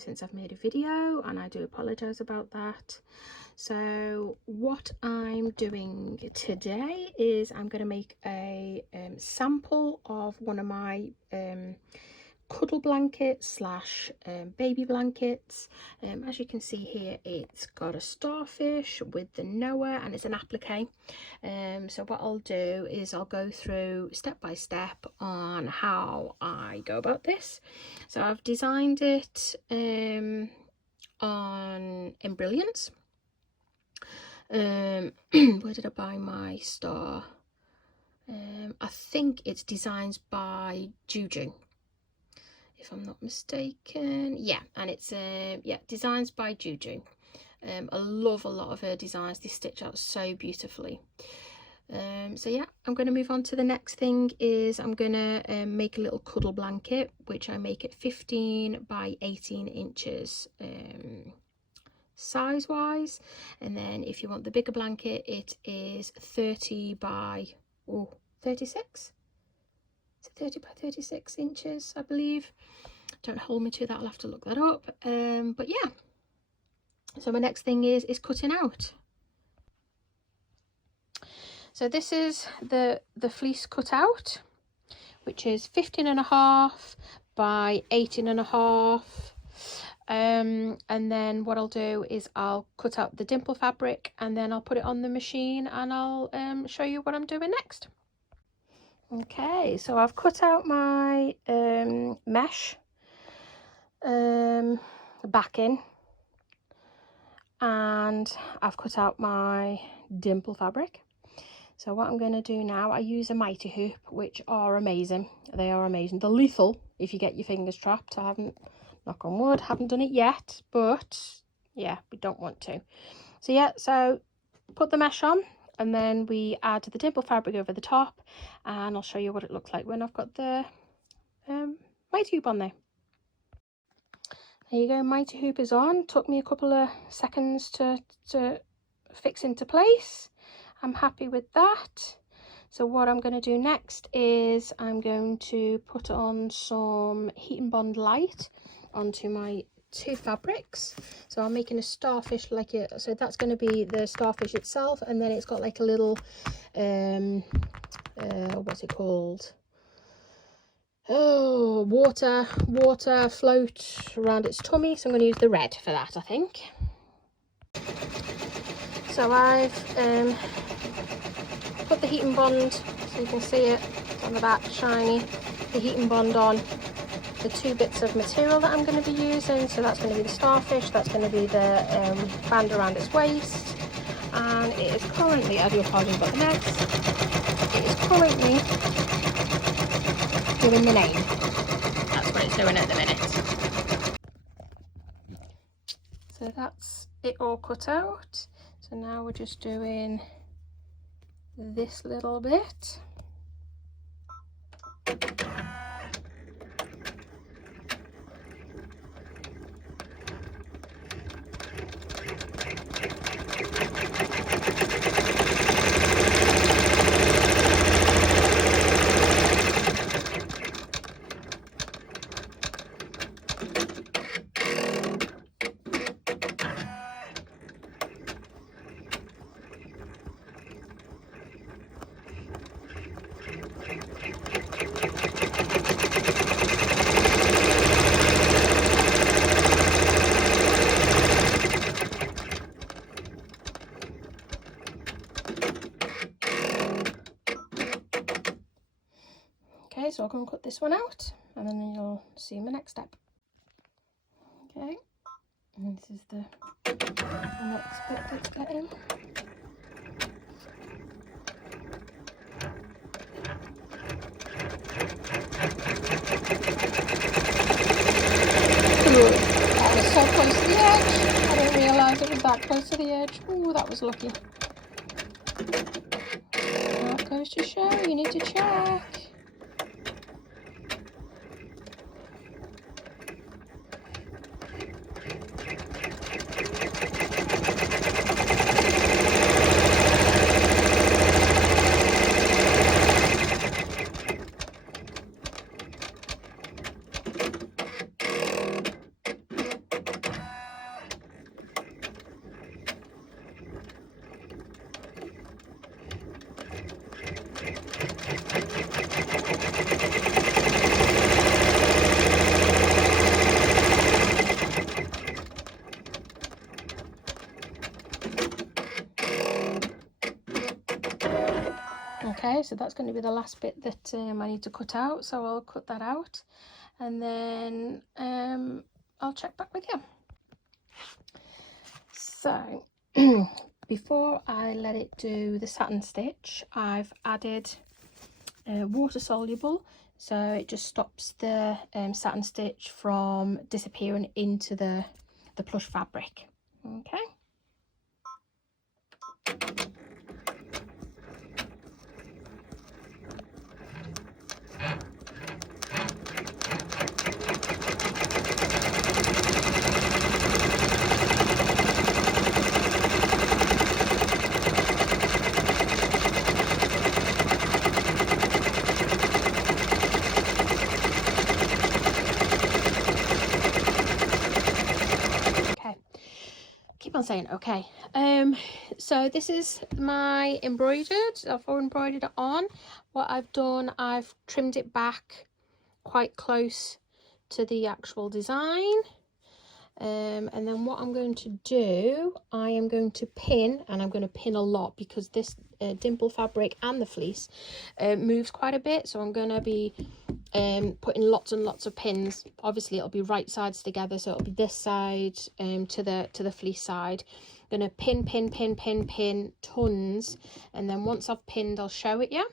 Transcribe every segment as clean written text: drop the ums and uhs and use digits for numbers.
since I've made a video, and I do apologize about that. So what I'm doing today is I'm going to make a sample of one of my cuddle blankets slash baby blankets. As you can see here, it's got a starfish with the Noah, and it's an applique. So what I'll do is I'll go through step by step on how I go about this. So I've designed it on Embrilliance. Where did I buy my star? I think it's designs by Juju, if I'm not mistaken. Yeah, and it's yeah, designs by Juju. I love a lot of her designs. They stitch out so beautifully. So yeah, I'm going to move on to the next thing. Is I'm going to make a little cuddle blanket, which I make at 15 by 18 inches size wise, and then if you want the bigger blanket, it is 30 by 36. It's 30 by 36 inches, I believe. Don't hold me to that, I'll have to look that up. But yeah, so my next thing is cutting out. So this is the fleece cut out, which is 15.5 by 18.5. And then what I'll do is I'll cut out the dimple fabric, and then I'll put it on the machine, and I'll show you what I'm doing next. Okay, so I've cut out my mesh backing, and I've cut out my dimple fabric. So what I'm going to do now, I use a mighty hoop, which are amazing. They are amazing. They're lethal if you get your fingers trapped. I haven't, knock on wood, haven't done it yet, but yeah, we don't want to. So yeah, so put the mesh on, and then we add the dimple fabric over the top, and I'll show you what it looks like when I've got the mighty hoop on there. There you go, mighty hoop is on. Took me a couple of seconds to fix into place. I'm happy with that. So what I'm going to do next is I'm going to put on some Heat and Bond Light onto my two fabrics. So I'm making a starfish, like it, so that's going to be the starfish itself, and then it's got like a little what's it called, oh, water float around its tummy. So I'm going to use the red for that, I think. So I've put the Heat and Bond, so you can see it on the back, shiny, the Heat and Bond on the two bits of material that I'm going to be using. So that's going to be the starfish, that's going to be the band around its waist, and it is currently, I do apologize about the mess, it is currently doing the name. That's what it's doing at the minute. So that's it all cut out. So now we're just doing this little bit. Okay, so I'll go and cut this one out, and then you'll see my next step. Okay, and this is the next bit that's getting. Ooh, that was so close to the edge. I didn't realise it was that close to the edge. Ooh, that was lucky. That goes to show, you need to check. Okay, so that's going to be the last bit that I need to cut out, so I'll cut that out, and then I'll check back with you. So before I let it do the satin stitch, I've added water soluble, so it just stops the satin stitch from disappearing into the plush fabric. Okay. Saying okay. So this is my embroidered. I've embroidered it on. What I've done, I've trimmed it back quite close to the actual design, and then what I'm going to do, I am going to pin, and I'm going to pin a lot because this dimple fabric and the fleece moves quite a bit, so I'm going to be putting lots and lots of pins. Obviously it'll be right sides together, so it'll be this side to the fleece side. I'm gonna pin tons, and then once I've pinned, I'll show it you.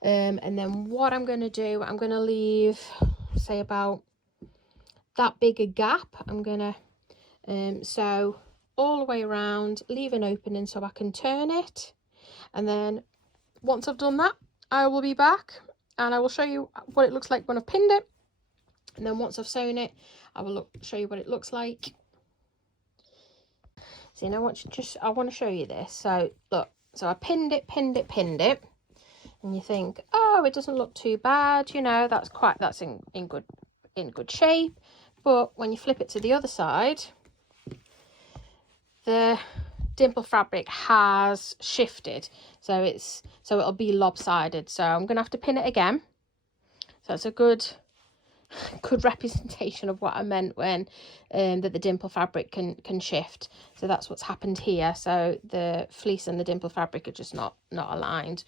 And then what I'm going to do, I'm going to leave, say, about that big a gap. I'm going to sew all the way around, leave an opening so I can turn it, and then once I've done that, I will be back and I will show you what it looks like when I've pinned it, and then once I've sewn it, I will show you what it looks like. So now I want to show you this. So look, so I pinned it, and you think, oh, it doesn't look too bad, you know, that's in good shape. But when you flip it to the other side, the dimple fabric has shifted, so it'll be lopsided. So I'm gonna have to pin it again. So it's a good representation of what I meant when that the dimple fabric can shift. So that's what's happened here. So the fleece and the dimple fabric are just not aligned.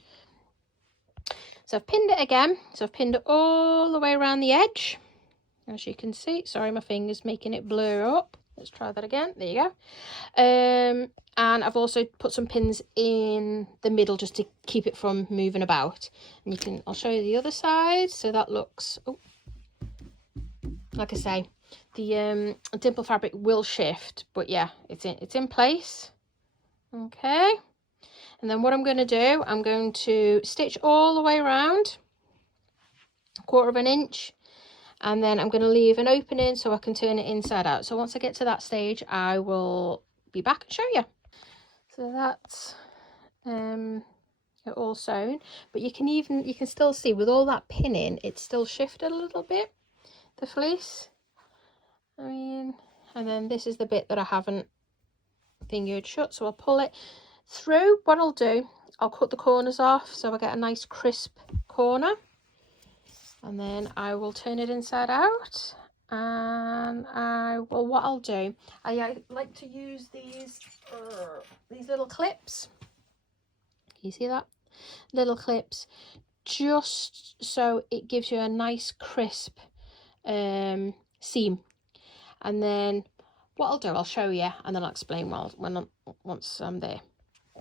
So I've pinned it again. So I've pinned it all the way around the edge, as you can see. Sorry, my finger's making it blur up. Let's try that again. There you go. And I've also put some pins in the middle just to keep it from moving about. And I'll show you the other side. So that looks, oh, like I say, the dimple fabric will shift, but yeah, it's in place. Okay. And then what I'm going to do, I'm going to stitch all the way around, 1/4 of an inch, and then I'm going to leave an opening so I can turn it inside out. So once I get to that stage, I will be back and show you. So that's it all sewn, but you can still see with all that pinning, it's still shifted a little bit, the fleece. I mean, and then this is the bit that I haven't fingered shut, so I'll pull it through. What I'll do, I'll cut the corners off so I get a nice crisp corner, and then I will turn it inside out. And what I'll do, I like to use these little clips. Can you see that? Little clips, just so it gives you a nice crisp seam. And then what I'll do, I'll show you, and then I'll explain once I'm there.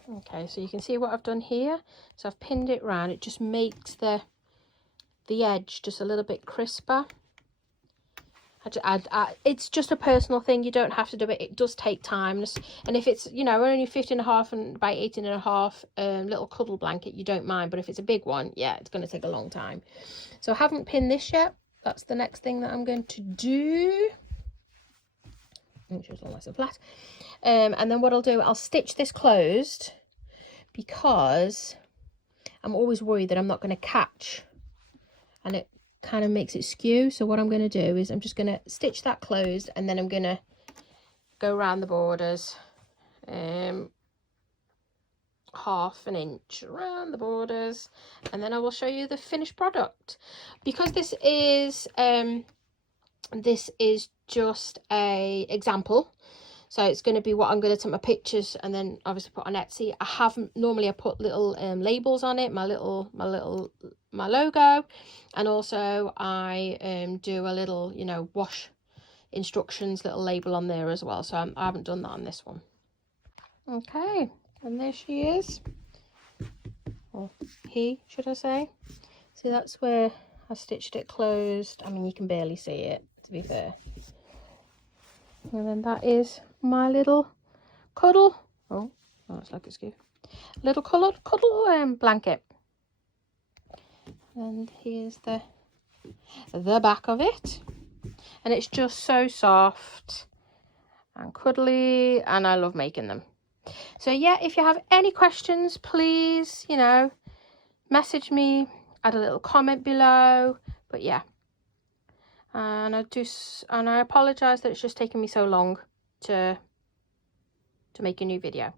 Okay, so you can see what I've done here. So I've pinned it round. It just makes the edge just a little bit crisper. It's just a personal thing. You don't have to do it. It does take time, and if it's, you know, only 15.5 and by 18.5 little cuddle blanket, you don't mind. But if it's a big one, yeah, it's going to take a long time. So I haven't pinned this yet. That's the next thing that I'm going to do. Which is all nice and flat. And then what I'll do, I'll stitch this closed, because I'm always worried that I'm not going to catch, and it kind of makes it skew. So what I'm going to do is I'm just going to stitch that closed, and then I'm going to go around the borders, 1/2 an inch around the borders, and then I will show you the finished product. Because this is just a example, So it's going to be what I'm going to take my pictures and then obviously put on Etsy. I haven't normally, I put little labels on it, my logo, and also I do a little, you know, wash instructions little label on there as well. So I haven't done that on this one. Okay, and there she is, or he should I say. See, that's where I stitched it closed. I mean, you can barely see it, to be fair. And then that is my little cuddle. Oh, it's like it's cute. Little cuddle blanket. And here's the back of it. And it's just so soft and cuddly, and I love making them. So yeah, if you have any questions, please, you know, message me, add a little comment below. But yeah, and I apologize that it's just taken me so long to make a new video.